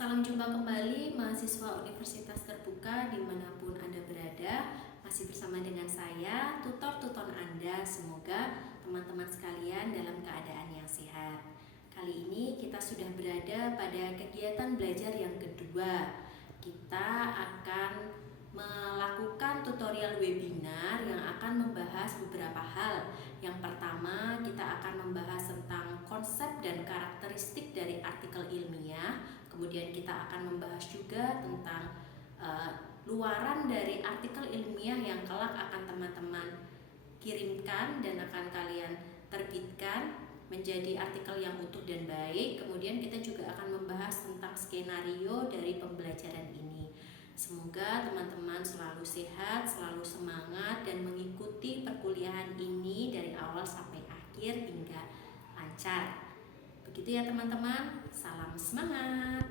Salam jumpa kembali mahasiswa Universitas Terbuka dimanapun Anda berada. Masih bersama dengan saya, tutor-tutor Anda. Semoga teman-teman sekalian dalam keadaan yang sehat. Kali ini kita sudah berada pada kegiatan belajar yang kedua. Kita akan melakukan tutorial webinar yang akan membahas beberapa hal. Yang pertama, kita akan membahas tentang konsep dan karakteristik dari artikel ilmiah. Kemudian kita akan membahas juga tentang luaran dari artikel ilmiah yang kelak akan teman-teman kirimkan dan akan kalian terbitkan menjadi artikel yang utuh dan baik. Kemudian kita juga akan membahas tentang skenario dari pembelajaran ini. Semoga teman-teman selalu sehat, selalu semangat dan mengikuti perkuliahan ini dari awal sampai akhir hingga lancar. Begitu ya teman-teman, salam semangat.